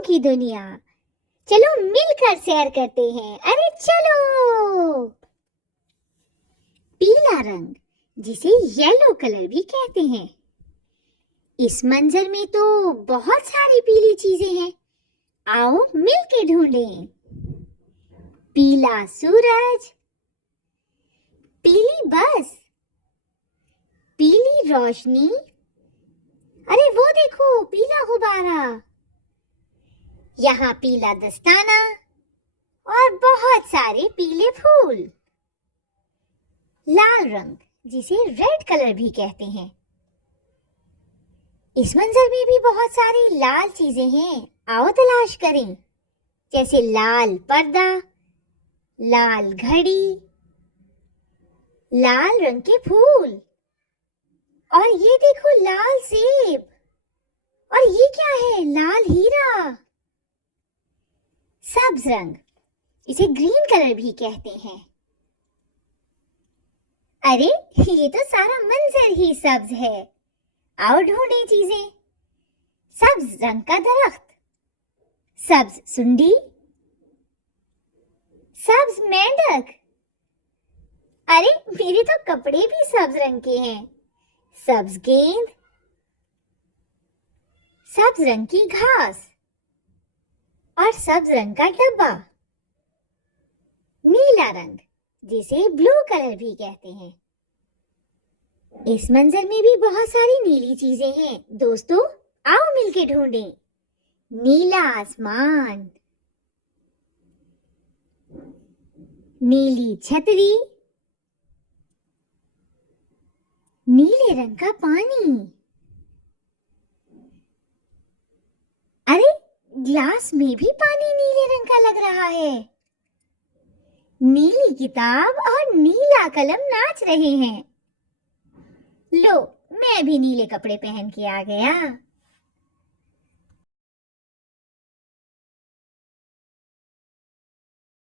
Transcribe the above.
की दुनिया। चलो मिलकर सैर करते हैं। अरे चलो। पीला रंग, जिसे येलो कलर भी कहते हैं। इस मंजर में तो बहुत सारी पीली चीजें हैं। आओ मिलके ढूंढें। पीला सूरज, पीली बस, पीली रोशनी। अरे वो देखो, पीला गुब्बारा। यहाँ पीला दस्ताना और बहुत सारे पीले फूल। लाल रंग, जिसे रेड कलर भी कहते हैं। इस मंजर में भी बहुत सारी लाल चीजें हैं। आओ तलाश करें, जैसे लाल पर्दा, लाल घड़ी, लाल रंग के फूल, और ये देखो लाल सेब, और ये क्या है, लाल हीरा। सब्ज रंग, इसे ग्रीन कलर भी कहते हैं। अरे ये तो सारा मंजर ही सब्ज है। आओ ढूंढें चीजें। सब्ज रंग का दरख्त, सब्ज सुंडी, सब्ज मेंढक। अरे मेरे तो कपड़े भी सब्ज रंग के हैं। सब्ज गेंद, सब्ज रंग की घास, और सब्ज रंग का डब्बा। नीला रंग, जिसे ब्लू कलर भी कहते हैं। इस मंजर में भी बहुत सारी नीली चीजें हैं। दोस्तों आओ मिलके ढूंढें। नीला आसमान, नीली छतरी, नीले रंग का पानी। अरे ग्लास में भी पानी नीले रंग का लग रहा है। नीली किताब और नीला कलम नाच रहे हैं। लो, मैं भी नीले कपड़े पहन के आ गया।